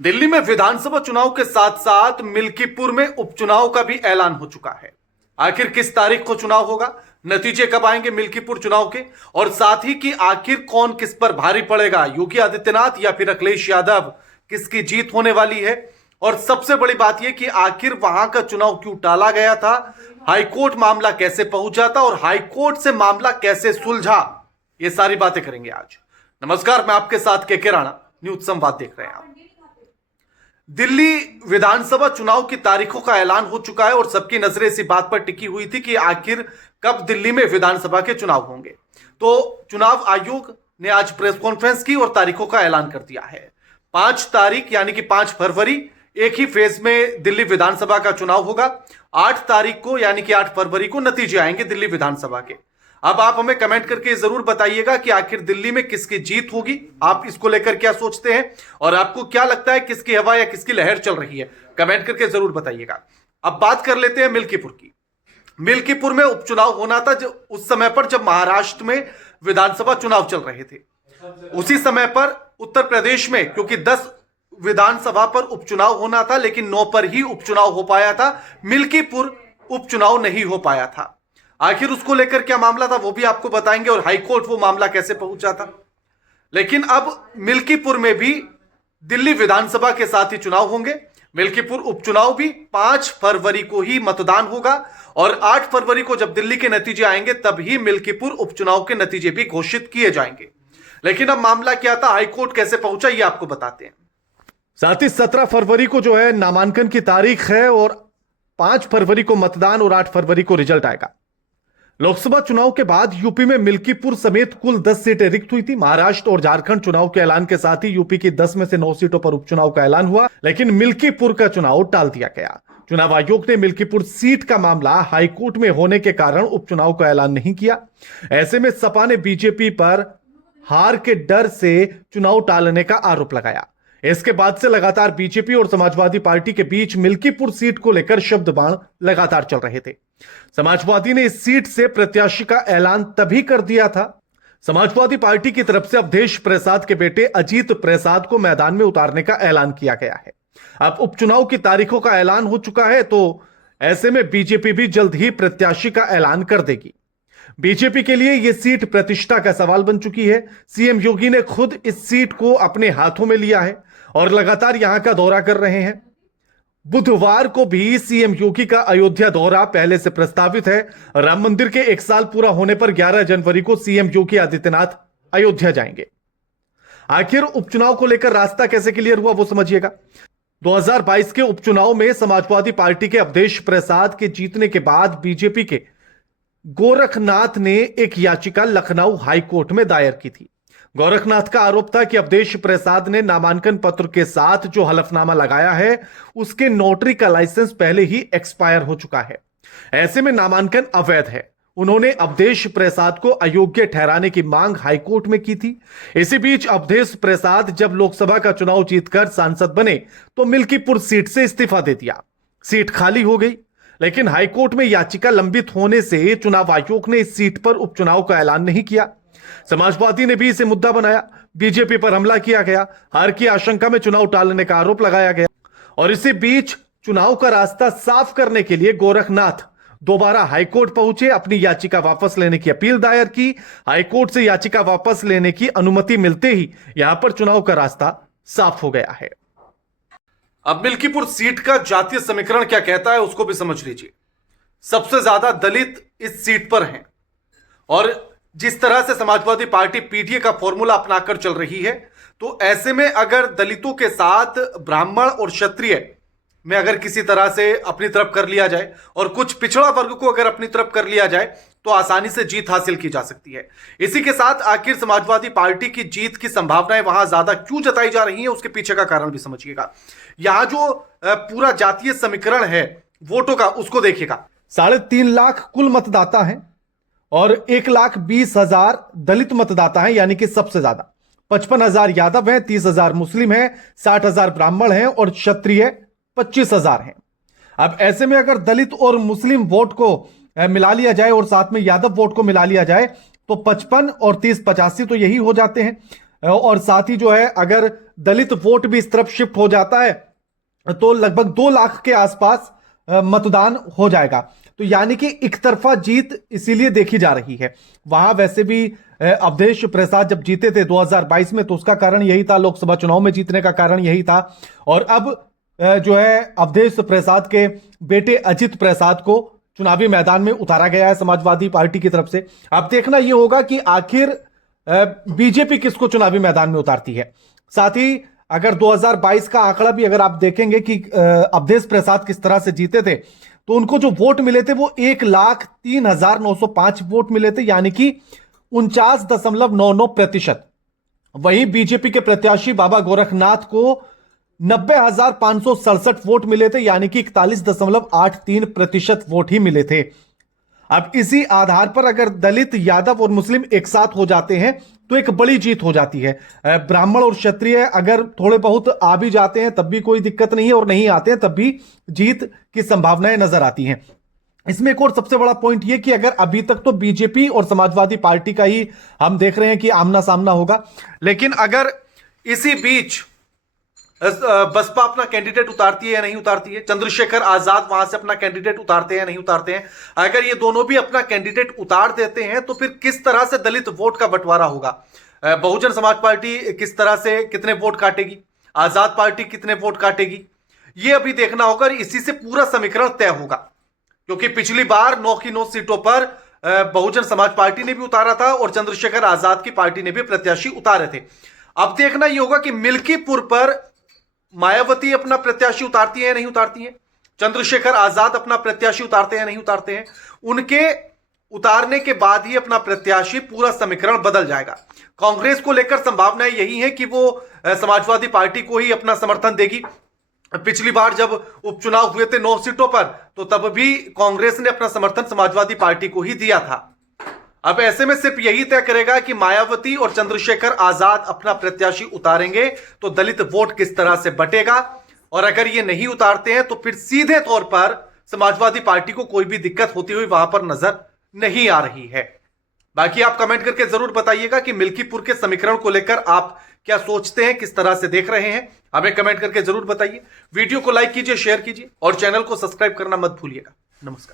दिल्ली में विधानसभा चुनाव के साथ साथ मिल्कीपुर में उपचुनाव का भी ऐलान हो चुका है। आखिर किस तारीख को चुनाव होगा, नतीजे कब आएंगे मिल्कीपुर चुनाव के, और साथ ही कि आखिर कौन किस पर भारी पड़ेगा, योगी आदित्यनाथ या फिर अखिलेश यादव, किसकी जीत होने वाली है। और सबसे बड़ी बात यह कि आखिर वहां का चुनाव क्यों टाला गया था, हाईकोर्ट मामला कैसे पहुंचा था और हाईकोर्ट से मामला कैसे सुलझा, ये सारी बातें करेंगे आज। नमस्कार, मैं आपके साथ के राणा, न्यूज संवाद देख रहे हैं आप। दिल्ली विधानसभा चुनाव की तारीखों का ऐलान हो चुका है और सबकी नजरें इसी बात पर टिकी हुई थी कि आखिर कब दिल्ली में विधानसभा के चुनाव होंगे। तो चुनाव आयोग ने आज प्रेस कॉन्फ्रेंस की और तारीखों का ऐलान कर दिया है। 5 तारीख यानी कि 5 फरवरी एक ही फेज में दिल्ली विधानसभा का चुनाव होगा। 8 तारीख को यानी कि 8 फरवरी को नतीजे आएंगे दिल्ली विधानसभा के। अब आप हमें कमेंट करके जरूर बताइएगा कि आखिर दिल्ली में किसकी जीत होगी, आप इसको लेकर क्या सोचते हैं और आपको क्या लगता है किसकी हवा या किसकी लहर चल रही है, कमेंट करके जरूर बताइएगा। अब बात कर लेते हैं मिल्कीपुर की। मिल्कीपुर में उपचुनाव होना था जो उस समय पर जब महाराष्ट्र में विधानसभा चुनाव चल रहे थे। उसी समय पर उत्तर प्रदेश में क्योंकि 10 विधानसभा पर उपचुनाव होना था लेकिन 9 पर ही उपचुनाव हो पाया था, मिल्कीपुर उपचुनाव नहीं हो पाया था। आखिर उसको लेकर क्या मामला था वो भी आपको बताएंगे और हाईकोर्ट वो मामला कैसे पहुंचा था। लेकिन अब मिल्कीपुर में भी दिल्ली विधानसभा के साथ ही चुनाव होंगे। मिल्कीपुर उपचुनाव भी 5 फरवरी को ही मतदान होगा और 8 फरवरी को जब दिल्ली के नतीजे आएंगे तब ही मिल्कीपुर उपचुनाव के नतीजे भी घोषित किए जाएंगे। लेकिन अब मामला क्या था, हाईकोर्ट कैसे पहुंचा, ये आपको बताते हैं। साथ ही 17 फरवरी को जो है नामांकन की तारीख है और 5 फरवरी को मतदान और 8 फरवरी को रिजल्ट आएगा। लोकसभा चुनाव के बाद यूपी में मिल्कीपुर समेत कुल 10 सीटें रिक्त हुई थी। महाराष्ट्र और झारखंड चुनाव के ऐलान के साथ ही यूपी की 10 में से 9 सीटों पर उपचुनाव का ऐलान हुआ, लेकिन मिल्कीपुर का चुनाव टाल दिया गया। चुनाव आयोग ने मिल्कीपुर सीट का मामला हाईकोर्ट में होने के कारण उपचुनाव का ऐलान नहीं किया। ऐसे में सपा ने बीजेपी पर हार के डर से चुनाव टालने का आरोप लगाया। इसके बाद से लगातार बीजेपी और समाजवादी पार्टी के बीच मिल्कीपुर सीट को लेकर शब्द बाण लगातार चल रहे थे। समाजवादी ने इस सीट से प्रत्याशी का ऐलान तभी कर दिया था। समाजवादी पार्टी की तरफ से अवधेश प्रसाद के बेटे अजीत प्रसाद को मैदान में उतारने का ऐलान किया गया है। अब उपचुनाव की तारीखों का ऐलान हो चुका है तो ऐसे में बीजेपी भी जल्द ही प्रत्याशी का ऐलान कर देगी। बीजेपी के लिए यह सीट प्रतिष्ठा का सवाल बन चुकी है। सीएम योगी ने खुद इस सीट को अपने हाथों में लिया है और लगातार यहां का दौरा कर रहे हैं। बुधवार को भी सीएम योगी का अयोध्या दौरा पहले से प्रस्तावित है। राम मंदिर के 1 साल पूरा होने पर 11 जनवरी को सीएम योगी आदित्यनाथ अयोध्या जाएंगे। आखिर उपचुनाव को लेकर रास्ता कैसे क्लियर हुआ वो समझिएगा। 2022 के उपचुनाव में समाजवादी पार्टी के अवधेश प्रसाद के जीतने के बाद बीजेपी के गोरखनाथ ने एक याचिका लखनऊ हाईकोर्ट में दायर की थी। गोरखनाथ का आरोप था कि अवधेश प्रसाद ने नामांकन पत्र के साथ जो हलफनामा लगाया है उसके नोटरी का लाइसेंस पहले ही एक्सपायर हो चुका है। ऐसे में नामांकन अवैध है। उन्होंने अवधेश प्रसाद को अयोग्य ठहराने की मांग हाईकोर्ट में की थी। इसी बीच अवधेश प्रसाद जब लोकसभा का चुनाव जीतकर सांसद बने तो मिल्कीपुर सीट से इस्तीफा दे दिया। सीट खाली हो गई, लेकिन हाईकोर्ट में याचिका लंबित होने से चुनाव आयोग ने इस सीट पर उपचुनाव का ऐलान नहीं किया। समाजवादी ने भी इसे मुद्दा बनाया। बीजेपी पर हमला किया गया। हार की आशंका में चुनाव टालने का आरोप लगाया गया और इसी बीच चुनाव का रास्ता साफ करने के लिए गोरखनाथ दोबारा हाईकोर्ट पहुंचे, अपनी याचिका वापस लेने की अपील दायर की। हाईकोर्ट से याचिका वापस लेने की अनुमति मिलते ही यहां पर चुनाव का रास्ता साफ हो गया है। अब मिल्कीपुर सीट का जातीय समीकरण क्या कहता है उसको भी समझ लीजिए। सबसे ज्यादा दलित इस सीट पर हैं और जिस तरह से समाजवादी पार्टी पीटीए का फॉर्मूला अपनाकर चल रही है तो ऐसे में अगर दलितों के साथ ब्राह्मण और क्षत्रिय में अगर किसी तरह से अपनी तरफ कर लिया जाए और कुछ पिछड़ा वर्ग को अगर अपनी तरफ कर लिया जाए तो आसानी से जीत हासिल की जा सकती है। इसी के साथ आखिर समाजवादी पार्टी की जीत की संभावनाएं वहां ज्यादा क्यों जताई जा रही हैं उसके पीछे का कारण भी समझिएगा। यहां जो पूरा जातीय समीकरण है वोटों का उसको देखिएगा। 3.5 लाख कुल मतदाता हैं और 1,20,000 दलित मतदाता हैं, यानी कि सबसे ज्यादा 55,000 यादव हैं, 30,000 मुस्लिम हैं, 60,000 ब्राह्मण हैं और क्षत्रिय 25,000 हैं। अब ऐसे में अगर दलित और मुस्लिम वोट को मिला लिया जाए और साथ में यादव वोट को मिला लिया जाए तो 55 और 30 85 तो यही हो जाते हैं। और साथ ही जो है अगर दलित वोट भी इस तरफ शिफ्ट हो जाता है तो लगभग 2 लाख के आसपास मतदान हो जाएगा। तो यानी कि एक तरफा जीत इसीलिए देखी जा रही है। वहां वैसे भी अवधेश प्रसाद जब जीते थे 2022 में तो उसका कारण यही था, लोकसभा चुनाव में जीतने का कारण यही था। और अब जो है अवधेश प्रसाद के बेटे अजित प्रसाद को चुनावी मैदान में उतारा गया है समाजवादी पार्टी की तरफ से। अब देखना यह होगा कि आखिर बीजेपी किसको चुनावी मैदान में उतारती है। साथ ही अगर 2022 का आंकड़ा भी अगर आप देखेंगे कि अवधेश प्रसाद किस तरह से जीते थे तो उनको जो वोट मिले थे वो 1,03,905 वोट मिले थे, यानी कि 49.99%। वहीं बीजेपी के प्रत्याशी बाबा गोरखनाथ को 90,567 वोट मिले थे, यानी कि 41.83% वोट ही मिले थे। अब इसी आधार पर अगर दलित, यादव और मुस्लिम एक साथ हो जाते हैं तो एक बड़ी जीत हो जाती है। ब्राह्मण और क्षत्रिय अगर थोड़े बहुत आ भी जाते हैं तब भी कोई दिक्कत नहीं है, और नहीं आते हैं तब भी जीत की संभावनाएं नजर आती हैं। इसमें एक और सबसे बड़ा पॉइंट यह कि अगर अभी तक तो बीजेपी और समाजवादी पार्टी का ही हम देख रहे हैं कि आमना सामना होगा, लेकिन अगर इसी बीच बसपा अपना कैंडिडेट उतारती है या नहीं उतारती है, चंद्रशेखर आजाद वहां से अपना कैंडिडेट उतारते हैं या नहीं उतारते हैं, अगर ये दोनों भी अपना कैंडिडेट उतार देते हैं तो फिर किस तरह से दलित वोट का बंटवारा होगा। बहुजन समाज पार्टी किस तरह से कितने वोट काटेगी, आजाद पार्टी कितने वोट काटेगी, ये अभी देखना होगा। इसी से पूरा समीकरण तय होगा, क्योंकि पिछली बार 9 की 9 सीटों पर बहुजन समाज पार्टी ने भी उतारा था और चंद्रशेखर आजाद की पार्टी ने भी प्रत्याशी उतारे थे। अब देखना यह होगा कि मिल्कीपुर पर मायावती अपना प्रत्याशी उतारती है या नहीं उतारती है, चंद्रशेखर आजाद अपना प्रत्याशी उतारते हैं या नहीं उतारते हैं। उनके उतारने के बाद ही अपना प्रत्याशी पूरा समीकरण बदल जाएगा। कांग्रेस को लेकर संभावना यही है कि वो समाजवादी पार्टी को ही अपना समर्थन देगी। पिछली बार जब उपचुनाव हुए थे 9 सीटों पर तो तब भी कांग्रेस ने अपना समर्थन समाजवादी पार्टी को ही दिया था। अब ऐसे में सिर्फ यही तय करेगा कि मायावती और चंद्रशेखर आजाद अपना प्रत्याशी उतारेंगे तो दलित वोट किस तरह से बटेगा, और अगर ये नहीं उतारते हैं तो फिर सीधे तौर पर समाजवादी पार्टी को कोई भी दिक्कत होती हुई वहां पर नजर नहीं आ रही है। बाकी आप कमेंट करके जरूर बताइएगा कि मिल्कीपुर के समीकरण को लेकर आप क्या सोचते हैं, किस तरह से देख रहे हैं, हमें कमेंट करके जरूर बताइए। वीडियो को लाइक कीजिए, शेयर कीजिए और चैनल को सब्सक्राइब करना मत भूलिएगा। नमस्कार।